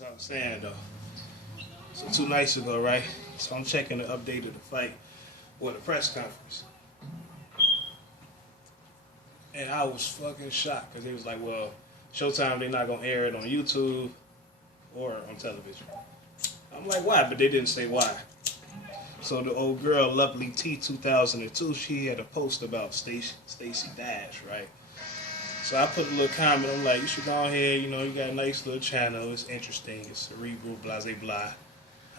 as I was saying though, so 2 nights ago, right? So I'm checking the update of the fight or the press conference. And I was fucking shocked because they was like, well, Showtime, they're not going to air it on YouTube or on television. I'm like, why? But they didn't say why. So the old girl, Lovely T 2002, she had a post about Stacey Dash, right? So I put a little comment, I'm like, you should go ahead, you know, you got a nice little channel, it's interesting, it's cerebral, blah, blah, blah.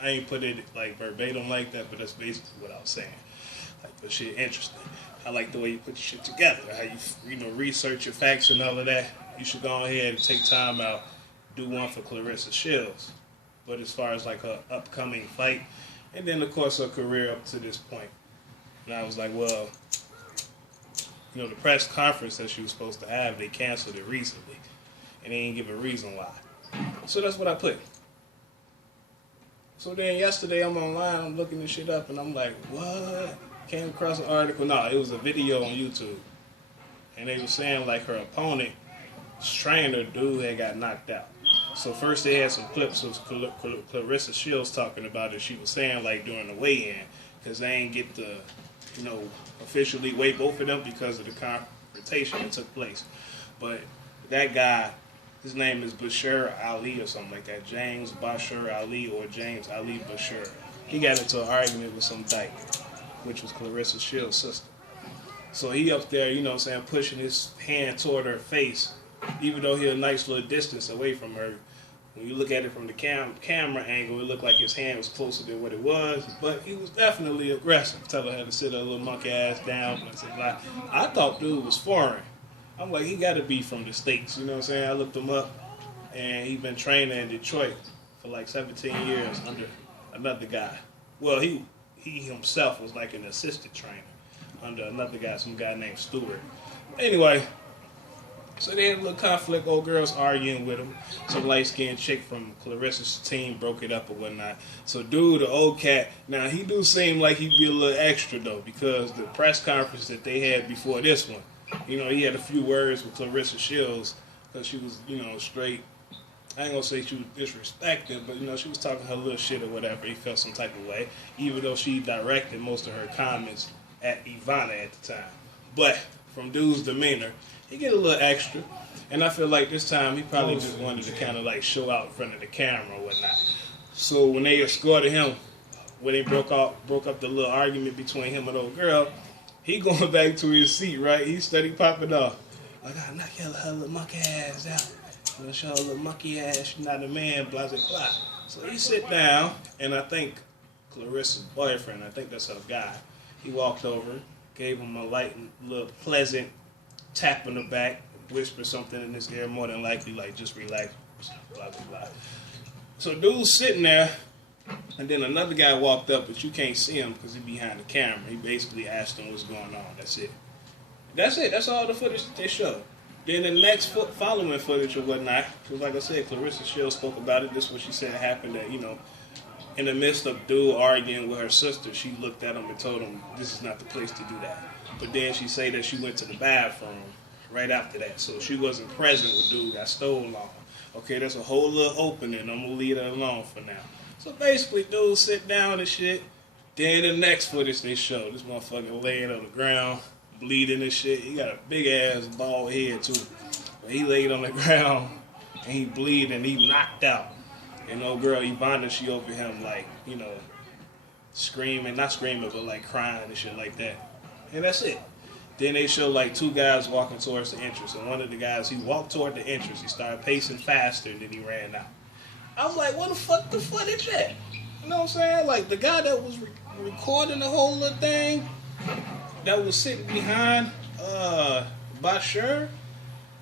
I ain't put it like verbatim like that, but that's basically what I was saying. Like, but shit interesting. I like the way you put your shit together, how you know, research your facts and all of that. You should go ahead and take time out, do one for Claressa Shields. But as far as like her upcoming fight, and then of course her career up to this point. And I was like, well, you know, the press conference that she was supposed to have, they canceled it recently. And they didn't give a reason why. So that's what I put. So then yesterday I'm online, I'm looking this shit up, and I'm like, what? Came across an article. No, it was a video on YouTube. And they were saying like her opponent, trainer dude, had got knocked out. So first they had some clips of Claressa Shields talking about it. She was saying like during the weigh-in, because they ain't get to, you know, officially weigh both of them because of the confrontation that took place. But that guy, his name is Bashir Ali or something like that. James Bashir Ali or James Ali Bashir. He got into an argument with some dyke, which was Claressa Shields' sister. So he up there, you know what I'm saying, pushing his hand toward her face, even though he a nice little distance away from her. When you look at it from the camera angle, it looked like his hand was closer than what it was, but he was definitely aggressive, telling her to sit her little monkey ass down. I thought dude was foreign. I'm like, he got to be from the States, you know what I'm saying? I looked him up, and he's been training in Detroit for like 17 years under another guy. Well, he himself was like an assistant trainer under another guy, some guy named Stewart. Anyway, so they had a little conflict, old girls arguing with him. Some light-skinned chick from Claressa's team broke it up or whatnot. So dude, the old cat, now he do seem like he'd be a little extra though, because the press conference that they had before this one, you know, he had a few words with Claressa Shields, because she was, you know, straight, I ain't gonna say she was disrespected, but you know, she was talking her little shit or whatever. He felt some type of way, even though she directed most of her comments at Ivana at the time. But from dude's demeanor, he get a little extra, and I feel like this time he probably just wanted to kind of like show out in front of the camera or whatnot. So when they escorted him, when they broke up the little argument between him and the old girl, he going back to his seat, right? He steady popping off. I gotta knock her little monkey ass out. I'm gonna show her little monkey ass, she's not a man, blah, blah, blah. So he sit down, and I think Claressa's boyfriend, I think that's her guy, he walked over, gave him a light, little pleasant tap on the back, whisper something in his ear, more than likely, like, just relax, blah, blah, blah. So dude's sitting there, and then another guy walked up, but you can't see him because he's behind the camera. He basically asked him what's going on. That's it. That's all the footage that they showed. Then the next following footage or whatnot, because like I said, Claressa Shields spoke about it. This is what she said happened, that, you know, in the midst of dude arguing with her sister, she looked at him and told him, this is not the place to do that. But then she said that she went to the bathroom right after that. So she wasn't present with dude got stole on. Okay, that's a whole little opening. I'm going to leave that alone for now. So basically, dude sit down and shit. Then the next footage they show, this motherfucker laying on the ground, bleeding and shit. He got a big ass bald head too. But he laid on the ground and he bleeding and he knocked out. And old girl Ivana, she over him like, you know, screaming, not screaming, but like crying and shit like that. And that's it. Then they show like 2 guys walking towards the entrance. And one of the guys, he walked toward the entrance. He started pacing faster and then he ran out. I was like, what the fuck the footage at? You know what I'm saying? Like the guy that was recording the whole little thing, that was sitting behind Bashir,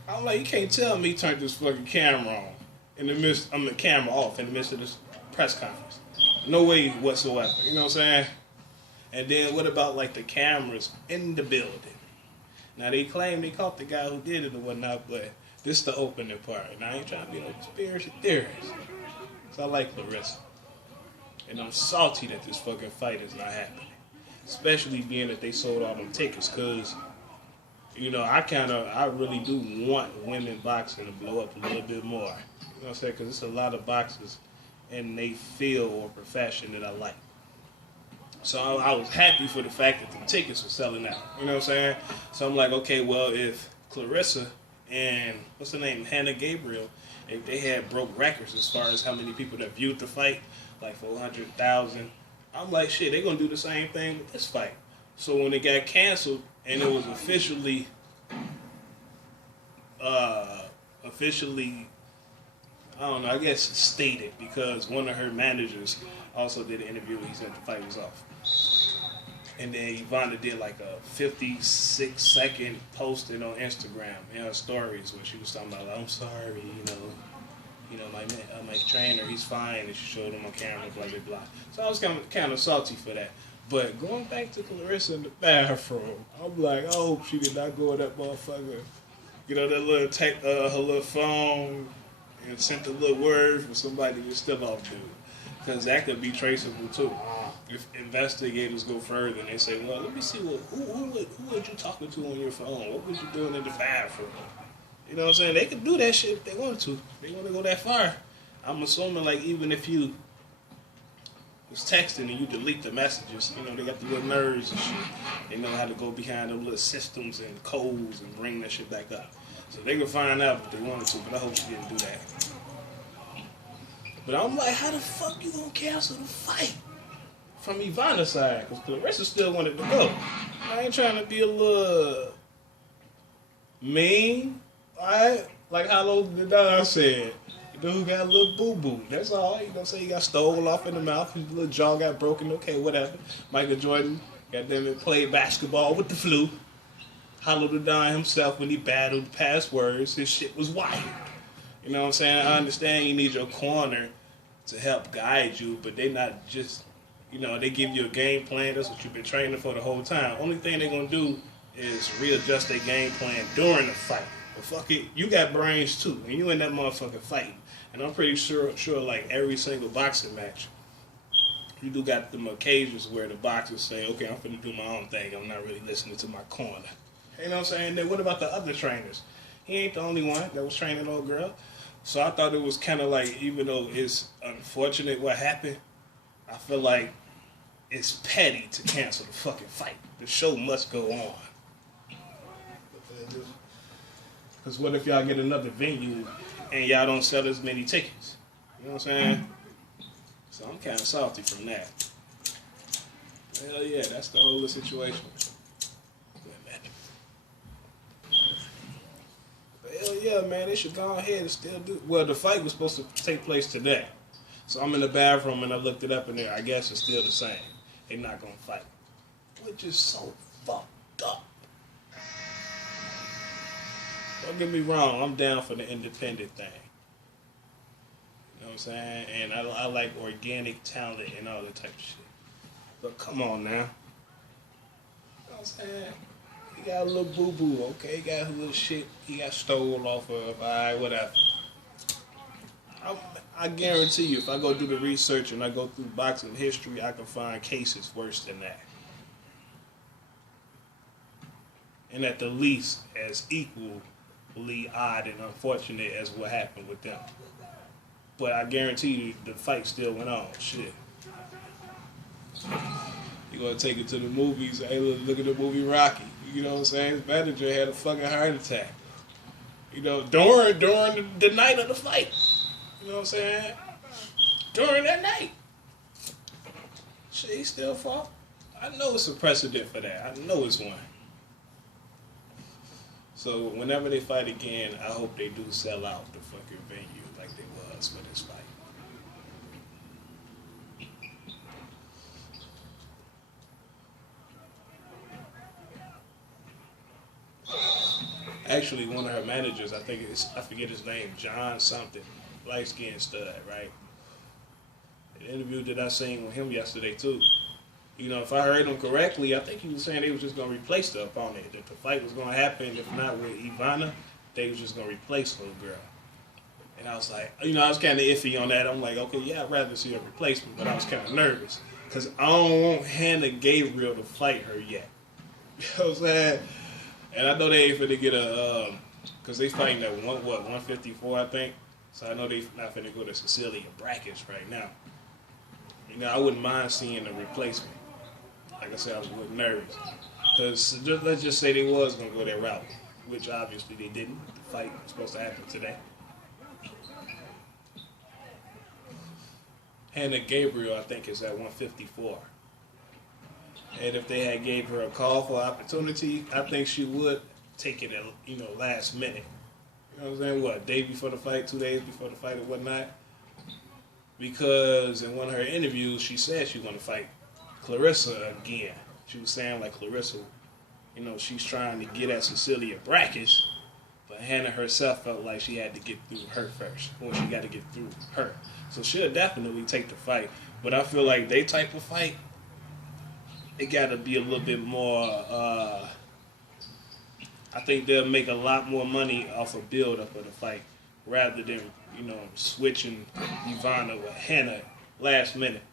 I'm like, you can't tell me he turned this fucking camera on in the midst, the camera off in the midst of this press conference. No way whatsoever. You know what I'm saying? And then what about like the cameras in the building? Now they claim they caught the guy who did it or whatnot, but this is the opening part. And I ain't trying to be no conspiracy theorist. So I like Claressa. And I'm salty that this fucking fight is not happening. Especially being that they sold all them tickets, cause I really do want women boxing to blow up a little bit more. You know what I'm saying? Because it's a lot of boxers in they field or profession that I like. So I was happy for the fact that the tickets were selling out. You know what I'm saying? So I'm like, okay, well, if Claressa and, what's her name, Hannah Gabriel, if they had broke records as far as how many people that viewed the fight, like 400,000, I'm like, shit, they're going to do the same thing with this fight. So when it got canceled and it was officially, I don't know, I guess stated, because one of her managers also did an interview and he said the fight was off. And then Ivana did like a 56-second posting on Instagram in her stories where she was talking about, I'm sorry, my trainer, he's fine, and she showed him on camera, blah, blah, blah. So I was kind of salty for that. But going back to Claressa in the bathroom, I'm like, I hope she did not go in that motherfucker, that little her little phone and sent a little word for somebody to still off dude. Because that could be traceable too. If investigators go further and they say, well, let me see, who were you talking to on your phone? What was you doing in the bathroom? You know what I'm saying? They can do that shit if they want to. They want to go that far. I'm assuming, like, even if you was texting and you delete the messages, they got the little nerves and shit. They know how to go behind the little systems and codes and bring that shit back up. So they can find out if they wanted to, but I hope she didn't do that. But I'm like, how the fuck you gonna cancel the fight? From Ivana's side, because Claressa still wanted to go. I ain't trying to be a little mean, alright? Like how the Don said, the dude got a little boo-boo. That's all. Say he got stole off in the mouth, his little jaw got broken, okay, whatever. Michael Jordan, goddamn played basketball with the flu. Hollowed the Don himself when he battled past words. His shit was wired. You know what I'm saying? I understand you need your corner to help guide you, but they not just, they give you a game plan. That's what you've been training for the whole time. Only thing they're going to do is readjust their game plan during the fight. But fuck it, you got brains too, and you in that motherfucker fighting. And I'm pretty sure like every single boxing match, you do got them occasions where the boxers say, okay, I'm finna do my own thing. I'm not really listening to my corner. You know what I'm saying? Then what about the other trainers? He ain't the only one that was training old girl. So I thought it was kind of like, even though it's unfortunate what happened, I feel like it's petty to cancel the fucking fight. The show must go on. Because what if y'all get another venue and y'all don't sell as many tickets? You know what I'm saying? So I'm kind of salty from that. Hell yeah, that's the whole situation. Hell yeah, man, they should go ahead and still do. Well, the fight was supposed to take place today. So I'm in the bathroom and I looked it up in there. I guess it's still the same. They're not going to fight. Which is so fucked up. Don't get me wrong, I'm down for the independent thing. You know what I'm saying? And I like organic talent and all that type of shit. But come on now. You know what I'm saying? He got a little boo-boo, okay? He got a little shit he got stole off of, alright, whatever. I guarantee you, if I go do the research and I go through boxing history, I can find cases worse than that. And at the least as equally odd and unfortunate as what happened with them. But I guarantee you the fight still went on. Shit. You gonna take it to the movies, hey, look at the movie Rocky. You know what I'm saying? His manager had a fucking heart attack. During the night of the fight. You know what I'm saying? During that night. Shit, he still fought. I know it's a precedent for that. I know it's one. So whenever they fight again, I hope they do sell out the fucking venue like they was for this fight. Actually, one of her managers, I forget his name, John something, light-skinned stud, right? The interview that I seen with him yesterday too. If I heard him correctly, I think he was saying they was just gonna replace the opponent. That the fight was gonna happen, if not with Ivana, they was just gonna replace little girl. And I was like, I was kind of iffy on that. I'm like, okay, yeah, I'd rather see a replacement, but I was kind of nervous because I don't want Hannah Gabriel to fight her yet. You know what I'm saying? And I know they ain't finna get a, cause they fighting at 154, I think. So I know they not finna go to Cecilia brackets right now. You know, I wouldn't mind seeing a replacement. Like I said, I was a little nervous. Because let's just say they was going to go that route, which obviously they didn't. The fight was supposed to happen today. Hannah Gabriel, I think, is at 154. And if they had gave her a call for opportunity, I think she would take it at, last minute. You know what I'm saying? What, day before the fight, 2 days before the fight or whatnot? Because in one of her interviews, she said she was going to fight Claressa again. She was saying like Claressa, she's trying to get at Cecilia brackets, but Hannah herself felt like she had to get through her first, or she got to get through her. So she'll definitely take the fight. But I feel like they type of fight, it got to be a little bit more. I think they'll make a lot more money off a build up of the fight rather than switching Ivana with Hannah last minute.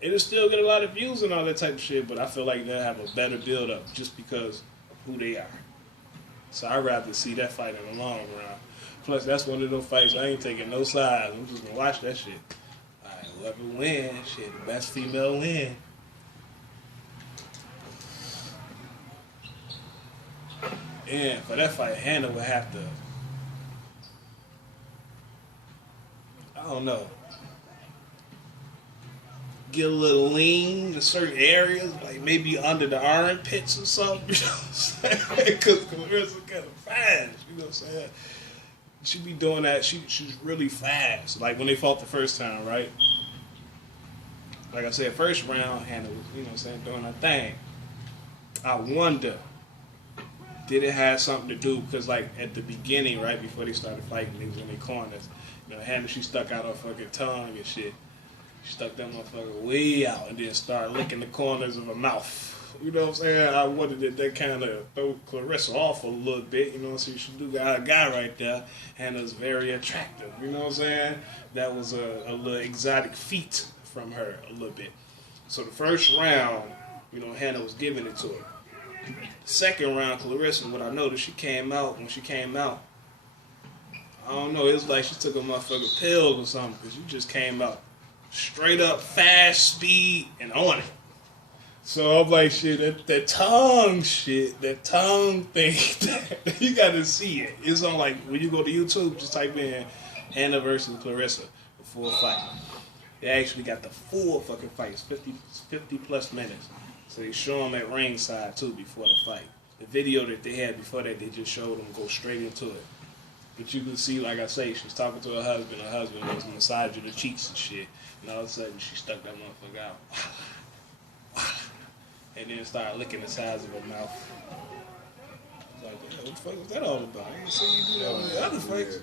It'll still get a lot of views and all that type of shit, but I feel like they'll have a better build up just because of who they are. So I'd rather see that fight in the long run. Plus, that's one of those fights I ain't taking no sides. I'm just gonna watch that shit. All right, whoever wins, shit, the best female win. And for that fight, Hannah would have to, I don't know, get a little lean in certain areas, like maybe under the armpits or something, you know what I'm saying? Because Claressa kind of fast, you know what I'm saying? She be doing that, she's really fast. Like when they fought the first time, right? Like I said, first round, Hannah was, doing her thing. I wonder, did it have something to do, because like at the beginning, right before they started fighting, they was in their corners. Hannah, she stuck out her fucking tongue and shit. She stuck that motherfucker way out and then started licking the corners of her mouth. You know what I'm saying? I wondered if that kind of throw Claressa off a little bit. You know what I'm saying? She do got a guy right there. Hannah's very attractive. You know what I'm saying? That was a little exotic feat from her a little bit. So the first round, Hannah was giving it to her. Second round, Claressa, what I noticed, when she came out, I don't know, it was like she took a motherfucking pill or something, because she just came out straight up, fast, speed, and on it. So I'm like, shit, that tongue thing, you gotta see it. It's on, like, when you go to YouTube, just type in Hannah versus Claressa, the full fight. They actually got the full fucking fight, 50 plus minutes. So they show them at ringside too before the fight. The video that they had before that, they just showed them go straight into it. But you can see, like I say, she's talking to her husband. Her husband was massaging the cheeks and shit. And all of a sudden, she stuck that motherfucker out. And then started licking the sides of her mouth. Like, what the fuck was that all about? I didn't see you do that with the other fights.